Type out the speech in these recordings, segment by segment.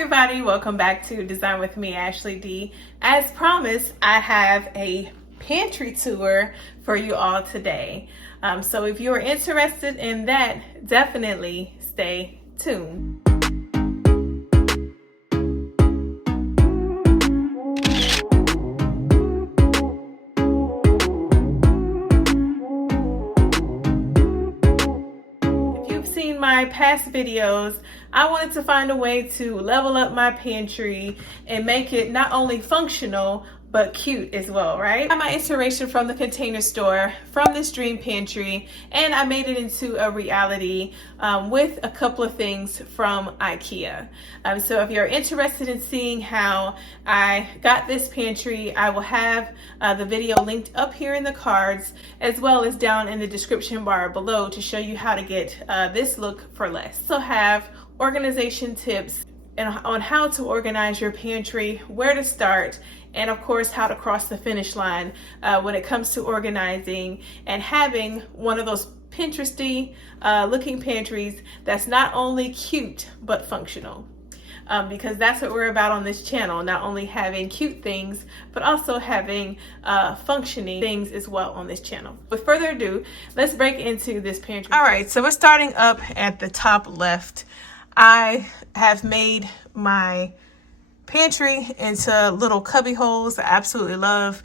everybody, welcome back to Design with me, Ashley D. As promised, I have a pantry tour for you all today. So if you're interested in that, definitely stay tuned. My past videos, I wanted to find a way to level up my pantry and make it not only functional but cute as well, right? I got my inspiration from the Container Store, from this dream pantry, and I made it into a reality with a couple of things from IKEA. So if you're interested in seeing how I got this pantry, I will have the video linked up here in the cards, as well as down in the description bar below to show you how to get this look for less. So have organization tips on how to organize your pantry, where to start, and of course how to cross the finish line when it comes to organizing and having one of those Pinteresty looking pantries that's not only cute but functional. Because that's what we're about on this channel, not only having cute things but also having functioning things as well on this channel. With further ado, let's break into this pantry. All right, so we're starting up at the top left. I have made my pantry into little cubby holes. I absolutely love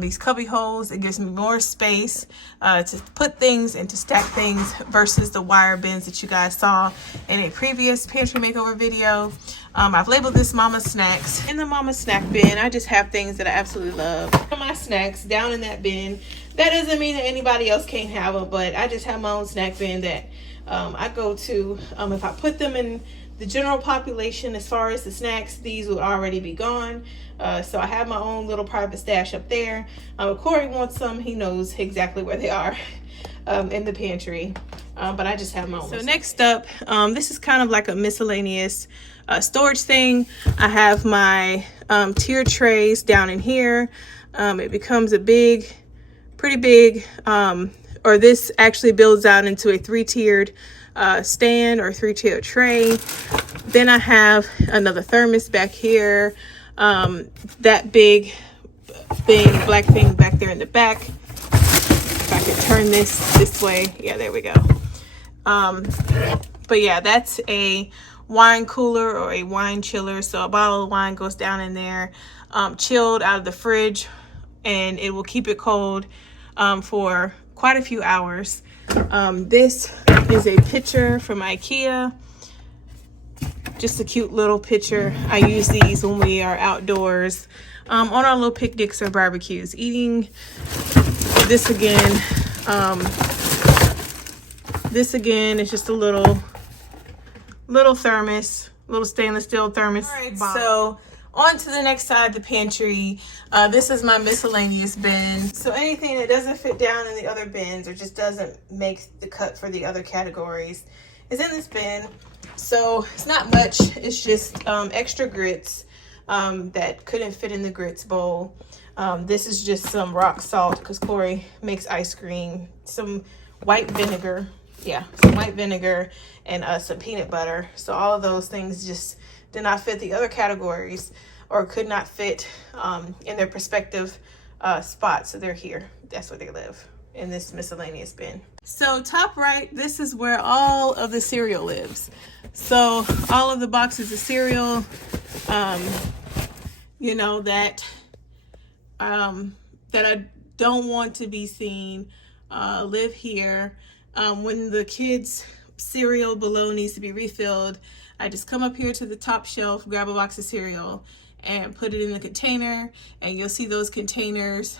these cubby holes. It gives me more space to put things and to stack things versus the wire bins that you guys saw in a previous pantry makeover video. I've labeled this Mama Snacks. In the Mama Snack bin, I just have things that I absolutely love. My snacks down in that bin. That doesn't mean that anybody else can't have them, but I just have my own snack bin that I go to. If I put them in the general population, as far as the snacks, these would already be gone. So I have my own little private stash up there. If Corey wants some, he knows exactly where they are in the pantry. But I just have my own. So next up, this is kind of like a miscellaneous storage thing. I have my tier trays down in here. It becomes a pretty big, or this actually builds out into a three-tiered stand or three-tiered tray. Then I have another thermos back here. That big thing, black thing back there in the back. If I could turn this way. Yeah, there we go. But yeah, that's a wine cooler or a wine chiller. So a bottle of wine goes down in there, chilled out of the fridge, and it will keep it cold for quite a few hours. This is a pitcher from IKEA. Just a cute little pitcher. I use these when we are outdoors on our little picnics or barbecues. Eating this again. This again is just a little thermos, little stainless steel thermos. All right, so on to the next side of the pantry. This is my miscellaneous bin. So anything that doesn't fit down in the other bins or just doesn't make the cut for the other categories is in this bin. So it's not much. It's just extra grits that couldn't fit in the grits bowl. This is just some rock salt because Corey makes ice cream. Some white vinegar. Yeah, some white vinegar and some peanut butter. So all of those things just did not fit the other categories or could not fit in their respective spots. So they're here. That's where they live, in this miscellaneous bin. So top right, this is where all of the cereal lives. So all of the boxes of cereal, you know, that I don't want to be seen live here. When the kids' cereal below needs to be refilled, I just come up here to the top shelf, grab a box of cereal, and put it in the container, and you'll see those containers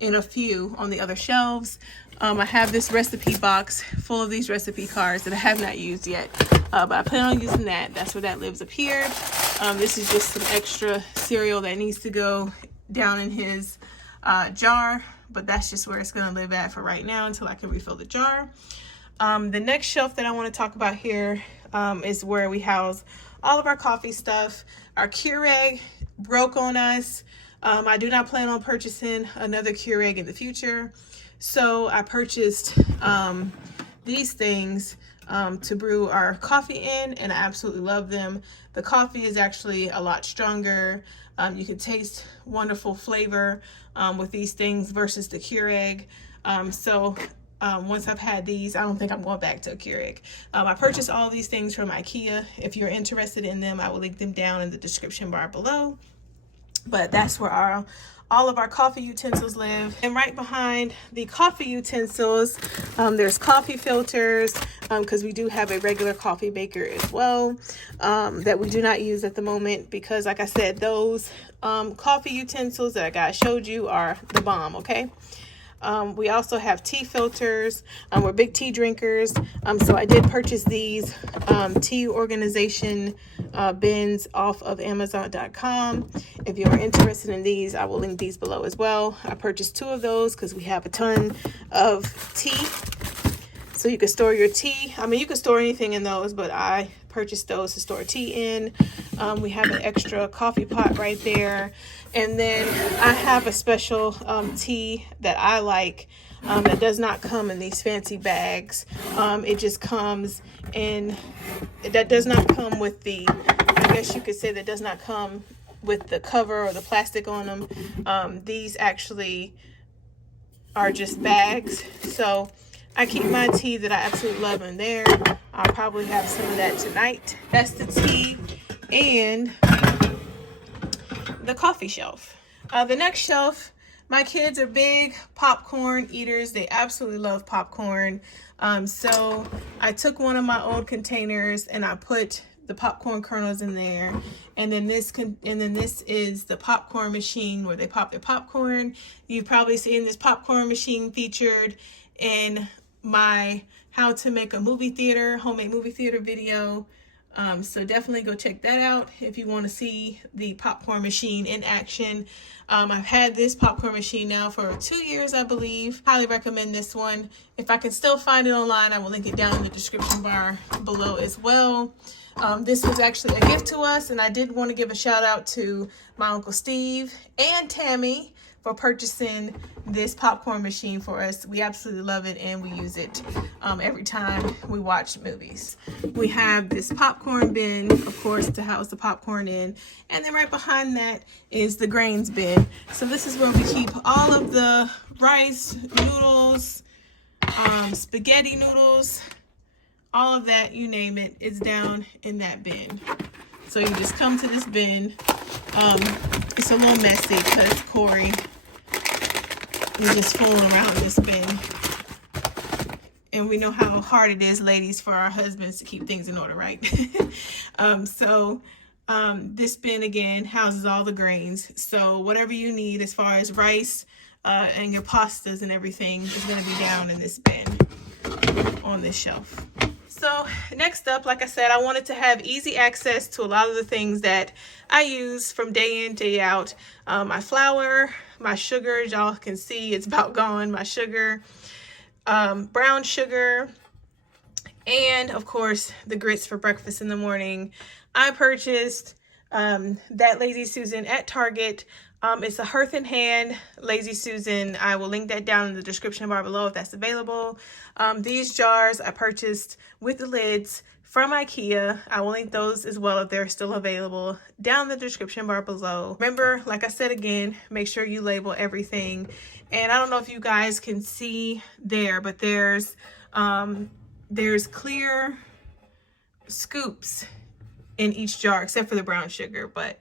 in a few on the other shelves. I have this recipe box full of these recipe cards that I have not used yet, but I plan on using that. That's where that lives, up here. This is just some extra cereal that needs to go down in his jar, but that's just where it's going to live at for right now until I can refill the jar. The next shelf that I want to talk about here is where we house all of our coffee stuff. Our Keurig broke on us. I do not plan on purchasing another Keurig in the future. So I purchased these things to brew our coffee in, and I absolutely love them. The coffee is actually a lot stronger. You can taste wonderful flavor with these things versus the Keurig. Once I've had these, I don't think I'm going back to a Keurig. I purchased all these things from IKEA. If you're interested in them, I will link them down in the description bar below. But that's where all of our coffee utensils live. And right behind the coffee utensils, there's coffee filters, because we do have a regular coffee maker as well, that we do not use at the moment because, like I said, those coffee utensils that I showed you are the bomb, okay? We also have tea filters. We're big tea drinkers. So I did purchase these tea organization bins off of Amazon.com. If you're interested in these, I will link these below as well. I purchased 2 of those because we have a ton of tea. So you can store your tea. I mean, you can store anything in those, but I purchased those to store tea in. We have an extra coffee pot right there. And then I have a special tea that I like that does not come in these fancy bags. It just comes in, that does not come with the, I guess you could say that does not come with the cover or the plastic on them. These actually are just bags. So I keep my tea that I absolutely love in there. I'll probably have some of that tonight. That's the tea and the coffee shelf. The next shelf, my kids are big popcorn eaters. They absolutely love popcorn. So I took one of my old containers and I put the popcorn kernels in there. And then this is the popcorn machine where they pop their popcorn. You've probably seen this popcorn machine featured in my how to make a homemade movie theater video. So definitely go check that out if you want to see the popcorn machine in action. I've had this popcorn machine now for 2 years, I believe. Highly recommend this one. If I can still find it online, I will link it down in the description bar below as well. This was actually a gift to us, and I did want to give a shout out to my Uncle Steve and Tammy for purchasing this popcorn machine for us. We absolutely love it, and we use it every time we watch movies. We have this popcorn bin, of course, to house the popcorn in, and then right behind that is the grains bin. So this is where we keep all of the rice, noodles, spaghetti noodles, all of that, you name it, is down in that bin. So you just come to this bin. It's a little messy because Corey is just fooling around in this bin. And we know how hard it is, ladies, for our husbands to keep things in order, right? This bin, again, houses all the grains. So whatever you need as far as rice and your pastas and everything is going to be down in this bin on this shelf. So next up, like I said, I wanted to have easy access to a lot of the things that I use from day in, day out. My flour, my sugar, y'all can see it's about gone. My sugar, brown sugar, and of course the grits for breakfast in the morning. I purchased that Lazy Susan at Target. It's a Hearth and Hand Lazy Susan. I will link that down in the description bar below if that's available. These jars I purchased with the lids from IKEA. I will link those as well if they're still available down in the description bar below. Remember, like I said again, make sure you label everything. And I don't know if you guys can see there, but there's clear scoops in each jar except for the brown sugar, but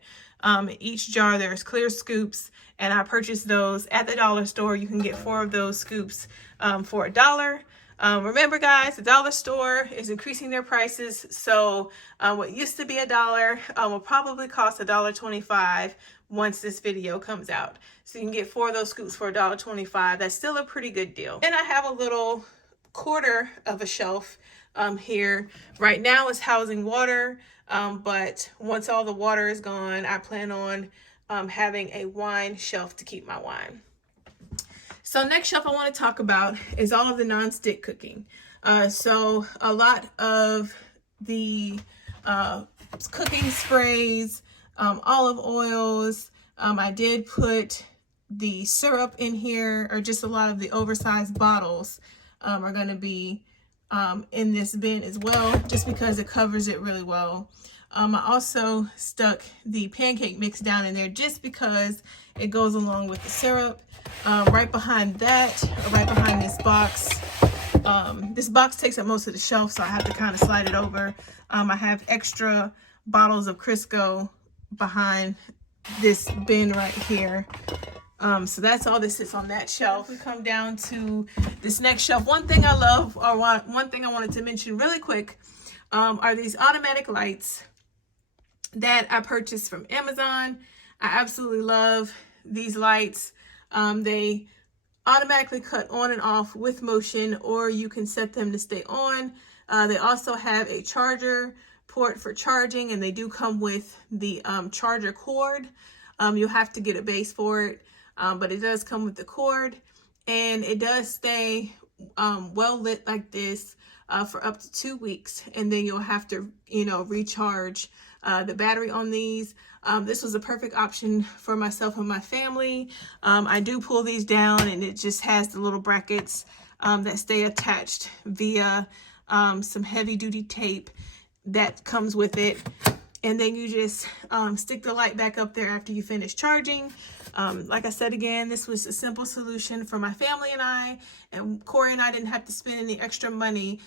each jar there's clear scoops, and I purchased those at the dollar store. You can get 4 of those scoops for $1. Remember, guys, the dollar store is increasing their prices, so what used to be $1 will probably cost $1.25 once this video comes out. So you can get 4 of those scoops for $1.25. That's still a pretty good deal. And I have a little quarter of a shelf here. Right now it's housing water. But once all the water is gone, I plan on having a wine shelf to keep my wine. So next shelf I want to talk about is all of the non-stick cooking. So a lot of the cooking sprays, olive oils. I did put the syrup in here, or just a lot of the oversized bottles are going to be in this bin as well, just because it covers it really well. I also stuck the pancake mix down in there just because it goes along with the syrup. Right behind that, right behind this box takes up most of the shelf, so I have to kind of slide it over. I have extra bottles of Crisco behind this bin right here. So that's all that sits on that shelf. We come down to this next shelf. One thing I love, or one thing I wanted to mention really quick, are these automatic lights that I purchased from Amazon. I absolutely love these lights. They automatically cut on and off with motion, or you can set them to stay on. They also have a charger port for charging, and they do come with the charger cord. You'll have to get a base for it, but it does come with the cord, and it does stay well lit like this for up to 2 weeks, and then you'll have to, recharge the battery on these. This was a perfect option for myself and my family. I do pull these down, and it just has the little brackets that stay attached via some heavy duty tape that comes with it. And then you just stick the light back up there after you finish charging. Like I said again, this was a simple solution for my family and I. And Corey and I didn't have to spend any extra money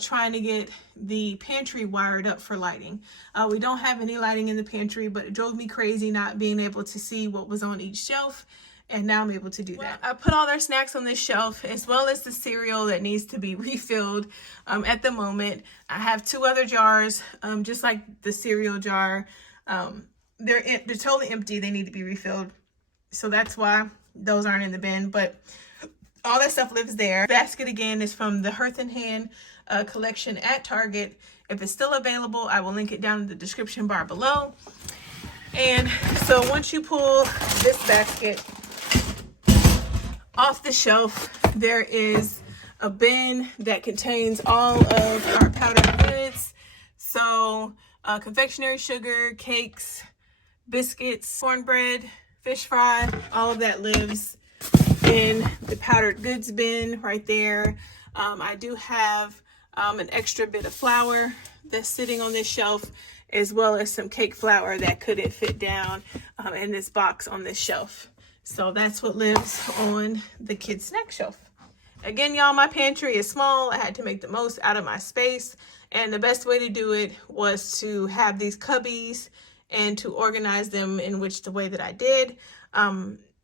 trying to get the pantry wired up for lighting. We don't have any lighting in the pantry, but it drove me crazy not being able to see what was on each shelf. And now I'm able to do that. I put all their snacks on this shelf, as well as the cereal that needs to be refilled at the moment. I have 2 other jars, just like the cereal jar. They're totally empty. They need to be refilled. So that's why those aren't in the bin, but all that stuff lives there. The basket again is from the Hearth and Hand collection at Target. If it's still available, I will link it down in the description bar below. And so once you pull this basket off the shelf, there is a bin that contains all of our powdered goods. So confectionery sugar, cakes, biscuits, cornbread, fish fry, all of that lives in the powdered goods bin right there. I do have an extra bit of flour that's sitting on this shelf, as well as some cake flour that couldn't fit down in this box on this shelf. So that's what lives on the kids' snack shelf. Again, y'all, my pantry is small. I had to make the most out of my space. And the best way to do it was to have these cubbies and to organize them in the way that I did.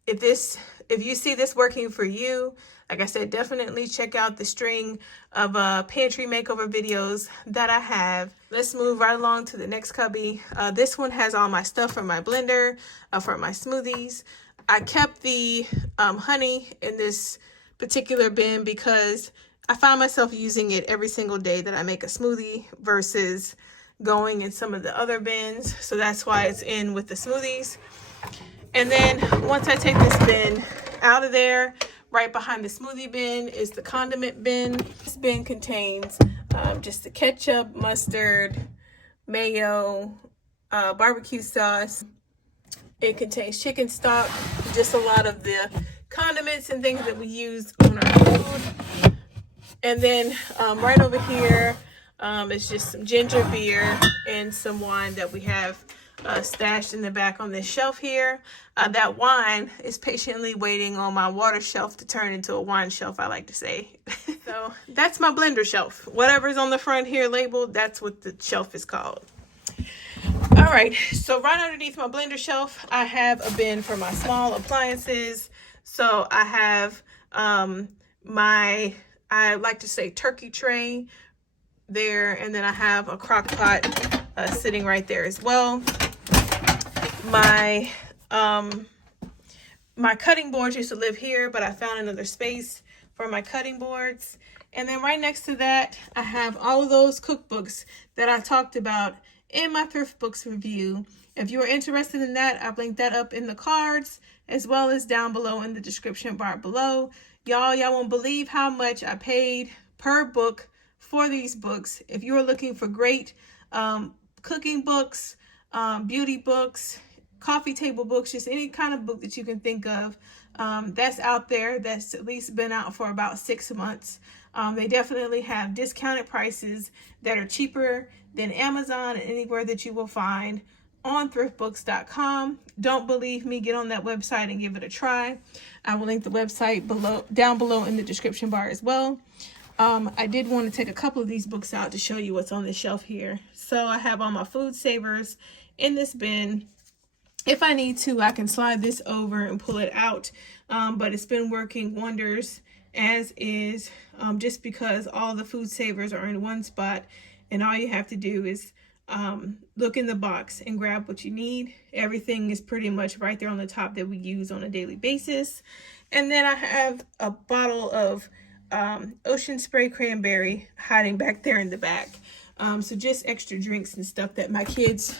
If you see this working for you, like I said, definitely check out the string of pantry makeover videos that I have. Let's move right along to the next cubby. This one has all my stuff for my blender, for my smoothies. I kept the honey in this particular bin because I find myself using it every single day that I make a smoothie versus going in some of the other bins. So that's why it's in with the smoothies. And then once I take this bin out of there, right behind the smoothie bin is the condiment bin. This bin contains just the ketchup, mustard, mayo, barbecue sauce. It contains chicken stock, just a lot of the condiments and things that we use on our food. And then right over here is just some ginger beer and some wine that we have stashed in the back on this shelf here. That wine is patiently waiting on my water shelf to turn into a wine shelf, I like to say. So that's my blender shelf. Whatever's on the front here labeled, that's what the shelf is called. All right, so right underneath my blender shelf, I have a bin for my small appliances. So I have I like to say turkey tray there, and then I have a crock pot sitting right there as well. My cutting boards used to live here, but I found another space for my cutting boards. And then right next to that, I have all of those cookbooks that I talked about in my thrift books review. If you are interested in that, I've linked that up in the cards as well as down below in the description bar below. Y'all won't believe how much I paid per book for these books. If you are looking for great cooking books, beauty books, coffee table books, just any kind of book that you can think of, that's out there, that's at least been out for about 6 months. They definitely have discounted prices that are cheaper than Amazon and anywhere that you will find on thriftbooks.com. Don't believe me? Get on that website and give it a try. I will link the website down below in the description bar as well. I did want to take a couple of these books out to show you what's on this shelf here. So I have all my food savers in this bin. If I need to, I can slide this over and pull it out, but it's been working wonders as is, just because all the food savers are in one spot, and all you have to do is look in the box and grab what you need. Everything is pretty much right there on the top that we use on a daily basis. And then I have a bottle of Ocean Spray Cranberry hiding back there in the back. So just extra drinks and stuff that my kids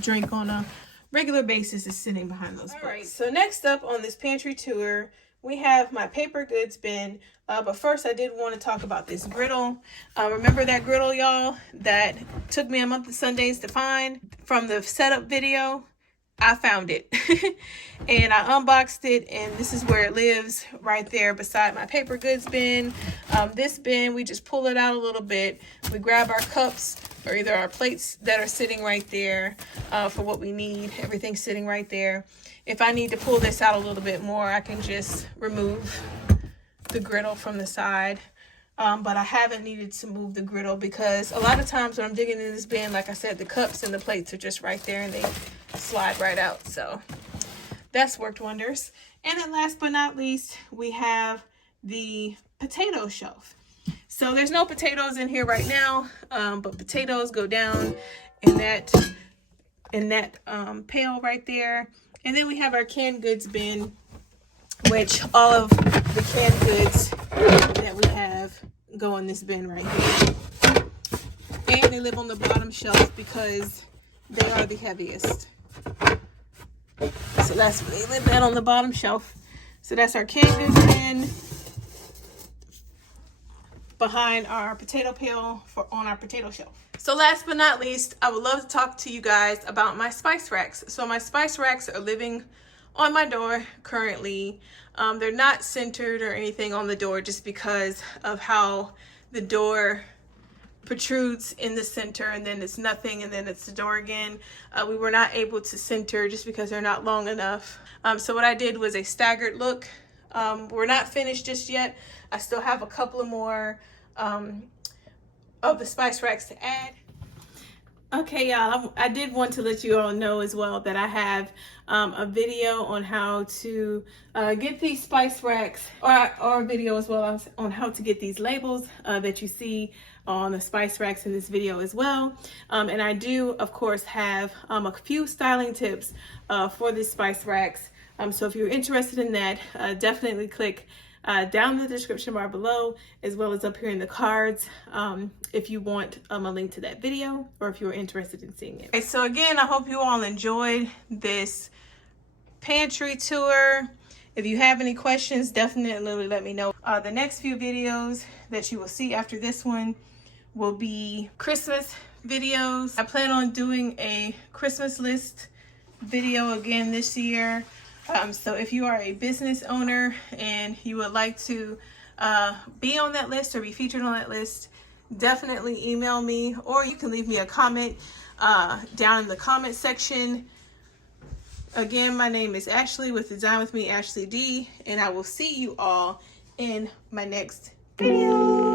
drink on a regular basis is sitting behind those books. All right, so next up on this pantry tour, we have my paper goods bin. But first, I did want to talk about this griddle. Remember that griddle, y'all, that took me a month of Sundays to find from the setup video? I found it. And I unboxed it, and this is where it lives, right there beside my paper goods bin. This bin, we just pull it out a little bit. We grab our cups or either our plates that are sitting right there for what we need. Everything's sitting right there. If I need to pull this out a little bit more, I can just remove the griddle from the side. But I haven't needed to move the griddle because a lot of times when I'm digging in this bin, like I said, the cups and the plates are just right there and they slide right out. So that's worked wonders. And then last but not least, we have the potato shelf. So there's no potatoes in here right now, but potatoes go down in that pail right there. And then we have our canned goods bin, which all of the canned goods that we have go in this bin right here. And they live on the bottom shelf because they are the heaviest. So that's they live that on the bottom shelf. So that's our canned goods bin behind our potato pail on our potato shelf. So last but not least, I would love to talk to you guys about my spice racks. So my spice racks are living on my door currently. They're not centered or anything on the door just because of how the door protrudes in the center, and then it's nothing, and then it's the door again. We were not able to center just because they're not long enough. So what I did was a staggered look. We're not finished just yet. I still have a couple of more of the spice racks to add. Okay, y'all, I did want to let you all know as well that I have a video on how to get these spice racks, or a video as well as on how to get these labels that you see on the spice racks in this video as well. And I do, of course, have a few styling tips for these spice racks. So if you're interested in that, definitely click down in the description bar below, as well as up here in the cards, if you want a link to that video, or if you're interested in seeing it. Okay, so again, I hope you all enjoyed this pantry tour. If you have any questions, definitely let me know. The next few videos that you will see after this one will be Christmas videos. I plan on doing a Christmas list video again this year. So if you are a business owner and you would like to be on that list or be featured on that list, definitely email me, or you can leave me a comment down in the comment section. Again, my name is Ashley with Design With Me, Ashley D, and I will see you all in my next video.